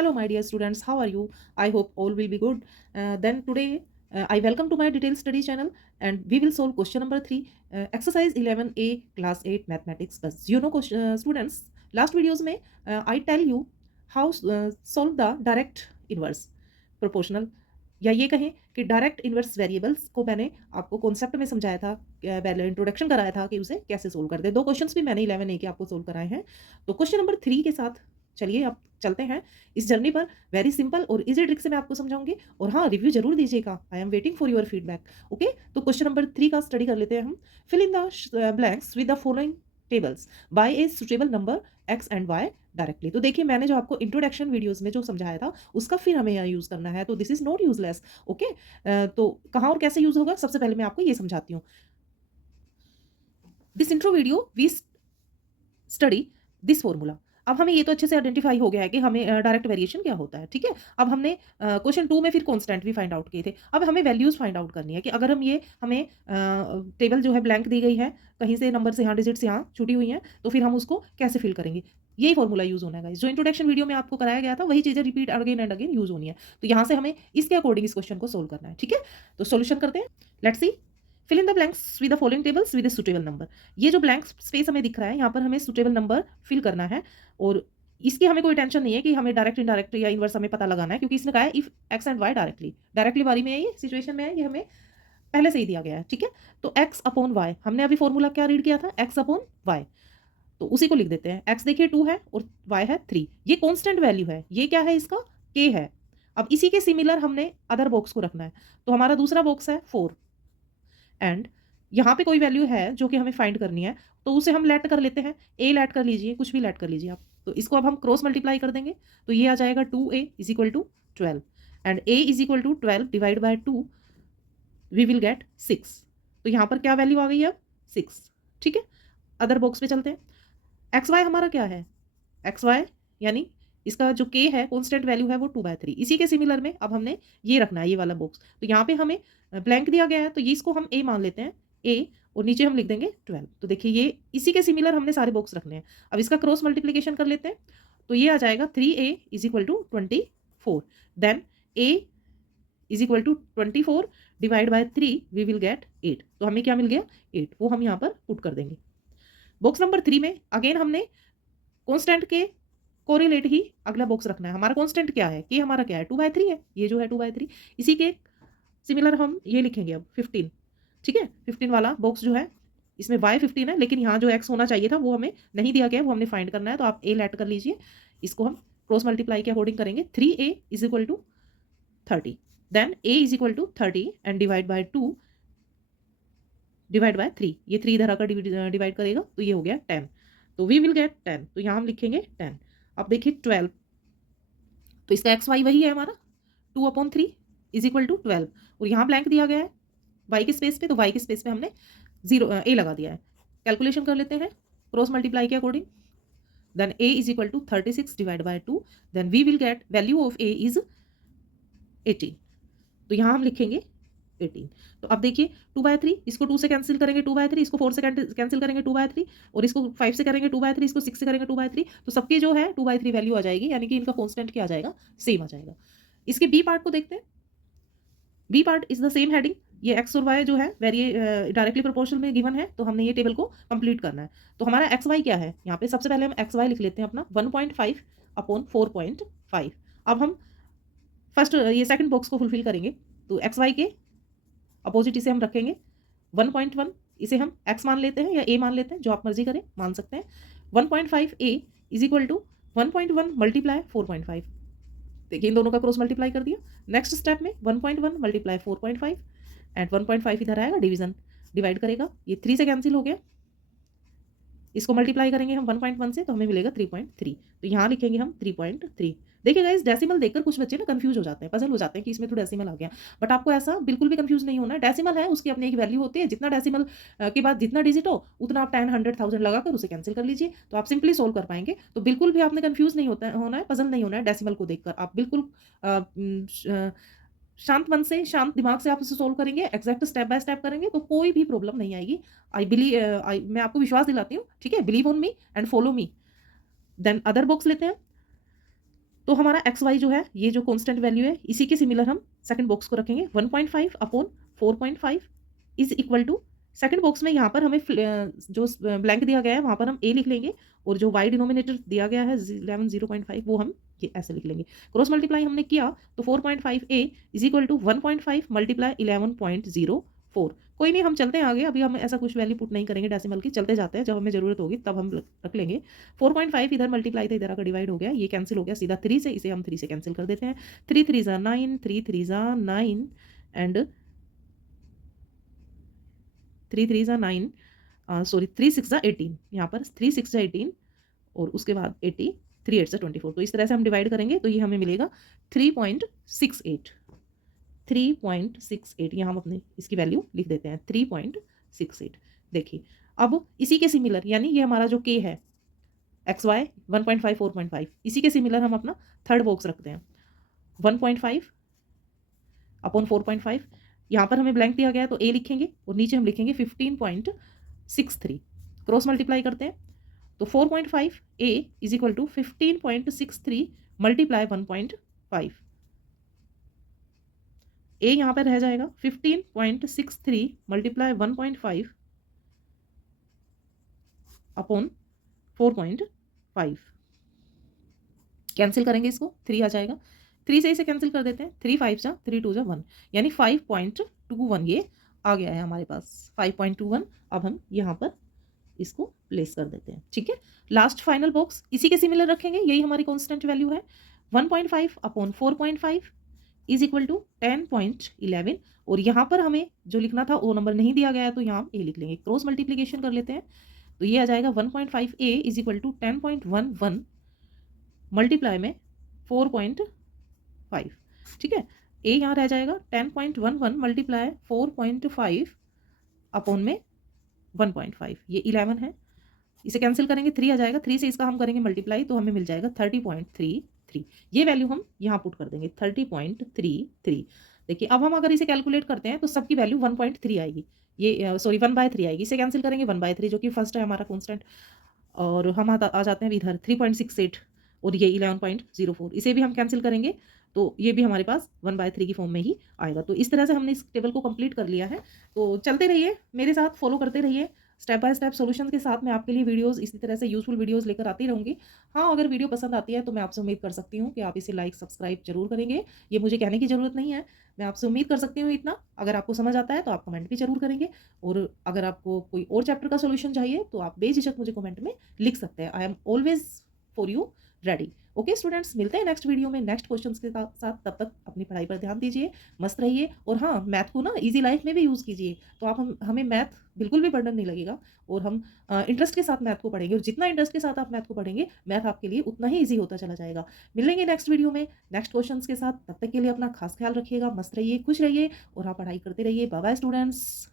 Hello, my dear students. How are you? I hope all will be good. Then today, I welcome to my detailed study channel, and we will solve question number 3, exercise 11A, class 8 mathematics. बस students, last videos में I tell you how solve the direct inverse proportional, या ये कहें कि direct inverse variables को मैंने आपको concept में समझाया था, पहले इंट्रोडक्शन कराया था कि उसे कैसे सोल्व करते हैं। दो क्वेश्चंस भी मैंने 11A के आपको सोल्व कराए हैं। तो क्वेश्चन नंबर 3 के साथ चलिए अब चलते हैं इस जर्नी पर। वेरी सिंपल और इजी ट्रिक से मैं आपको समझाऊंगी, और हाँ, रिव्यू जरूर दीजिएगा। I am waiting for your feedback. Okay, तो क्वेश्चन नंबर 3 का स्टडी कर लेते हैं हम। Fill in the blanks with the following tables by a suitable number X and Y directly. तो देखिए, मैंने जो आपको इंट्रोडक्शन वीडियोस में जो समझाया था उसका फिर हमें यहाँ यूज करना है, तो this is not useless. Okay, तो कहाँ और कैसे यूज होगा, सबसे पहले मैं आपको ये समझाती हूँ। This intro video we study this formula. अब हमें ये तो अच्छे से आइडेंटिफाई हो गया है कि हमें डायरेक्ट वेरिएशन क्या होता है। ठीक है, अब हमने क्वेश्चन 2 में फिर कांस्टेंट भी फाइंड आउट किए थे। अब हमें वैल्यूज फाइंड आउट करनी है कि अगर हम ये हमें टेबल जो है ब्लैंक दी गई है, कहीं से नंबर से यहाँ डिजिट्स यहाँ छूटी हुई हैं, तो फिर हम उसको कैसे फिल करेंगे। यही फॉर्मूला यूज होना है गाइस। जो इंट्रोडक्शन वीडियो में आपको कराया गया था वही चीजें repeat again and again use होनी है। तो यहाँ से हमें इसके अकॉर्डिंग इस क्वेश्चन को सोल्व करना है। ठीक है, तो सोल्यूशन करते हैं। Let's see. Fill in the blanks with the following tables with a suitable number. ये जो ब्लैंक स्पेस हमें दिख रहा है, यहाँ पर हमें सुटेबल नंबर फिल करना है, और इसकी हमें कोई टेंशन नहीं है कि हमें डायरेक्ट इनडायरेक्ट या इनवर्स हमें पता लगाना है, क्योंकि इसने कहा है if X and Y directly वाली में है, ये सिचुएशन में है, ये हमें पहले से ही दिया गया है। ठीक है, तो एक्स अपॉन वाई, हमने अभी फॉर्मूला क्या रीड किया था, एक्स अपॉन वाई, तो उसी को लिख देते हैं। एक्स देखिए 2 है और वाई है 3। ये कॉन्स्टेंट वैल्यू है, ये क्या है, इसका के है। अब इसी के सिमिलर हमने अदर बॉक्स को रखना है, तो हमारा दूसरा बॉक्स है 4, एंड यहाँ पे कोई वैल्यू है जो कि हमें फाइंड करनी है, तो उसे हम लेट कर लेते हैं। ए लेट कर लीजिए, कुछ भी लेट कर लीजिए आप। तो इसको अब हम क्रॉस मल्टीप्लाई कर देंगे, तो ये आ जाएगा 2a is equal to 12, and a is equal to 12 divide by 2, we will get 6। तो यहाँ पर क्या वैल्यू आ गई है, 6। ठीक है, अदर बॉक्स पे चलते हैं। एक्स वाई हमारा क्या है, एक्स वाई यानी इसका जो के है कॉन्स्टेंट वैल्यू है वो 2/3। इसी के सिमिलर में अब हमने ये रखना है, ये वाला बॉक्स। तो यहाँ पे हमें ब्लैंक दिया गया है, तो ये इसको हम ए मान लेते हैं, ए, और नीचे हम लिख देंगे 12। तो देखिए, ये इसी के सिमिलर हमने सारे बॉक्स रखने हैं। अब इसका क्रॉस मल्टीप्लीकेशन कर लेते हैं, तो ये आ जाएगा 3a is equal to 24, then a is equal to 24 divide by 3, we will get 8। तो हमें क्या मिल गया, 8, वो हम यहाँ पर पुट कर देंगे। बॉक्स नंबर 3 में अगेन हमने कॉन्स्टेंट के कोरिलेट ही अगला बॉक्स रखना है। हमारा कांस्टेंट क्या है, कि हमारा क्या है, 2/3 है, ये जो है 2/3। इसी के सिमिलर हम ये लिखेंगे अब 15। ठीक है, 15 वाला बॉक्स जो है, इसमें y 15 है, लेकिन यहाँ जो x होना चाहिए था वो हमें नहीं दिया गया, वो हमने फाइंड करना है। तो आप a लेट कर लीजिए, इसको हम क्रॉस मल्टीप्लाई के अकॉर्डिंग करेंगे। 3a is equal to 30, then a is equal to 30 and divide by 2 divide by 3, ये 3 इधर आकर डिवाइड करेगा, तो ये हो गया 10। तो वी विल गेट 10, तो यहाँ हम लिखेंगे 10। अब देखिए 12, तो इसका एक्स वाई वही है हमारा, 2/3 इज इक्वल टू 12, और यहाँ ब्लैंक दिया गया है वाई के स्पेस पे, तो वाई के स्पेस पे हमने ए लगा दिया है। कैलकुलेशन कर लेते हैं क्रॉस मल्टीप्लाई के according, then a is equal to 36 divide by 2, then we will get value of a is 18। तो यहाँ हम लिखेंगे 18। तो अब देखिए 2/3, इसको 2 से कैंसिल करेंगे 2/3, इसको 4 से कैंसिल करेंगे 2/3, और इसको 5 से करेंगे 2/3, इसको 6 से करेंगे 2/3, तो सबकी जो है 2/3 वैल्यू आ जाएगी, यानी कि इनका कांस्टेंट क्या आ जाएगा, सेम आ जाएगा। इसके बी पार्ट को देखते हैं। B part is the same heading. ये एक्स और वाई जो है वेरी डायरेक्टली प्रोपोर्शनल में गिवन है, तो हमने ये टेबल को कंप्लीट करना है। तो हमारा एक्स वाई क्या है, यहाँ पे सबसे पहले हम एक्स वाई लिख लेते हैं अपना 1.5 अपॉन 4.5। अब हम फर्स्ट ये सेकंड बॉक्स को फुलफिल करेंगे, तो एक्स वाई के अपोजिट इसे हम रखेंगे 1.1, इसे हम x मान लेते हैं या a मान लेते हैं, जो आप मर्जी करें मान सकते हैं। 1.5 a is equal to 1.1 multiply 4.5। देखिए, इन दोनों का क्रॉस मल्टीप्लाई कर दिया। नेक्स्ट स्टेप में 1.1 मल्टीप्लाई 4.5, एंड 1.5 इधर आएगा, डिवीजन डिवाइड करेगा, ये 3 से कैंसिल हो गया। इसको मल्टीप्लाई करेंगे हम 1.1 से, तो हमें मिलेगा 3.3, तो यहाँ लिखेंगे हम 3.3। देखिए गाइस, डेसिमल देखकर कुछ बच्चे ना कंफ्यूज हो जाते हैं, पजल हो जाते हैं कि इसमें तो डेसिमल आ गया, बट आपको ऐसा बिल्कुल भी कंफ्यूज नहीं होना है। डेसिमल है, उसकी अपनी एक वैल्यू होती है, जितना डेसिमल के बाद जितना डिजिट हो उतना आप 10, 100, 1000 लगाकर उसे कैंसिल कर लीजिए, तो आप सिंपली सोल्व कर पाएंगे। तो बिल्कुल भी आपने कंफ्यूज नहीं होना है, पजल नहीं होना है। डेसिमल को देखकर आप बिल्कुल शांत मन से, शांत दिमाग से आप इसे सोल्व करेंगे, एग्जैक्ट स्टेप बाय स्टेप करेंगे, तो कोई भी प्रॉब्लम नहीं आएगी। मैं आपको विश्वास दिलाती हूँ। ठीक है, believe on me and follow me. Then other box लेते हैं। तो हमारा एक्स वाई जो है, ये जो कांस्टेंट वैल्यू है, इसी के सिमिलर हम सेकंड बॉक्स को रखेंगे 1.5 upon 4.5 is equal to, second box में यहाँ पर हमें जो ब्लैंक दिया गया है वहाँ पर हम ए लिख लेंगे, और जो वाई डिनोमिनेटर दिया गया है 11 0.5 वो हम ये ऐसे लिख लेंगे। क्रॉस मल्टीप्लाई हमने किया तो 4.5 ए इज इक्वल टू 1.5 मल्टीप्लाई 11.04। कोई नहीं, हम चलते हैं आगे, अभी हम ऐसा कुछ वैल्यू पुट नहीं करेंगे डेसिमल की, चलते जाते हैं, जब हमें जरूरत होगी तब हम रख लेंगे। 4.5 इधर मल्टीप्लाई था, इधर का डिवाइड हो गया, ये कैंसिल हो गया सीधा 3 से, इसे हम 3 से कैंसिल कर देते हैं। 3 3 ज़ा 9, 3 3 ज़ा 9 एंड 3 3 ज़ा 9, सॉरी 3 6 ज़ा 18, यहाँ पर 3 6 ज़ा 18 और उसके बाद 80, 3 8 ज़ा 24। तो इस तरह से हम डिवाइड करेंगे तो ये हमें मिलेगा 3.68। 3.68 यहाँ हम अपने इसकी वैल्यू लिख देते हैं 3.68। देखिए अब इसी के सिमिलर, यानी ये हमारा जो के है एक्स वाई 1.5 4.5, इसी के सिमिलर हम अपना थर्ड बॉक्स रखते हैं 1.5 अपॉन 4.5। यहाँ पर हमें ब्लैंक दिया गया है तो ए लिखेंगे और नीचे हम लिखेंगे 15.63। क्रॉस मल्टीप्लाई करते हैं तो 4.5 ए इज इक्वल टू 15.63 मल्टीप्लाई 1.5। ए यहाँ पर रह जाएगा 15.63 मल्टीप्लाई 1.5 अपॉन 4.5। कैंसिल करेंगे इसको, 3 आ जाएगा, 3 से इसे कैंसिल कर देते हैं, 3 5 जा 3 2 जा 1, यानी 5.21 ये आ गया है हमारे पास 5.21। अब हम यहाँ पर इसको प्लेस कर देते हैं, ठीक है। लास्ट फाइनल बॉक्स इसी के सिमिलर रखेंगे, यही हमारी कांस्टेंट वैल्यू है 1.5 अपॉन 4.5 इज इक्वल टू 10.11। और यहाँ पर हमें जो लिखना था वो नंबर नहीं दिया गया है तो यहाँ हम ए लिख लेंगे। क्रॉस मल्टीप्लीकेशन कर लेते हैं तो ये आ जाएगा 1.5 ए इज इक्वल टू 10.11 मल्टीप्लाई में 4.5, ठीक है। ए यहाँ रह जाएगा 10.11 मल्टीप्लाई 4.5 अपॉन में 1.5, ये 11 है, इसे कैंसिल करेंगे 3 आ जाएगा, 3 से इसका हम करेंगे मल्टीप्लाई तो हमें मिल जाएगा 30.33। ये वैल्यू हम यहाँ पुट कर देंगे 30.33। देखिए अब हम अगर इसे कैलकुलेट करते हैं तो सबकी वैल्यू 1.3 आएगी, ये सॉरी 1/3 आएगी, इसे कैंसिल करेंगे 1/3 जो कि फर्स्ट है हमारा कॉन्स्टेंट, और हम आ जाते हैं इधर 3.68 और ये 11.04, इसे भी हम कैंसिल करेंगे तो ये भी हमारे पास 1/3 की फॉर्म में ही आएगा। तो इस तरह से हमने इस टेबल को कंप्लीट कर लिया है। तो चलते रहिए मेरे साथ, फॉलो करते रहिए, स्टेप बाय स्टेप सॉल्यूशंस के साथ मैं आपके लिए वीडियोस इसी तरह से यूजफुल वीडियोस लेकर आती रहूँगी। हाँ, अगर वीडियो पसंद आती है तो मैं आपसे उम्मीद कर सकती हूँ कि आप इसे लाइक सब्सक्राइब जरूर करेंगे, ये मुझे कहने की ज़रूरत नहीं है, मैं आपसे उम्मीद कर सकती हूँ इतना। अगर आपको समझ आता है तो आप कमेंट भी जरूर करेंगे, और अगर आपको कोई और चैप्टर का सोल्यूशन चाहिए तो आप बेझिझक मुझे कमेंट में लिख सकते हैं। I am always for you ready. Okay students, मिलते हैं नेक्स्ट वीडियो में नेक्स्ट क्वेश्चंस के साथ। तब तक अपनी पढ़ाई पर ध्यान दीजिए, मस्त रहिए, और हाँ, मैथ को ना इजी लाइफ में भी यूज़ कीजिए, तो आप हमें मैथ बिल्कुल भी बर्डन नहीं लगेगा, और हम इंटरेस्ट के साथ मैथ को पढ़ेंगे, और जितना इंटरेस्ट के साथ आप मैथ को पढ़ेंगे मैथ आपके लिए उतना ही ईजी होता चला जाएगा। मिलेंगे नेक्स्ट वीडियो में नेक्स्ट क्वेश्चंस के साथ, तब तक के लिए अपना खास ख्याल रखिएगा, मस्त रहिए, खुश रहिए, और आप पढ़ाई करते रहिए। Bye bye students.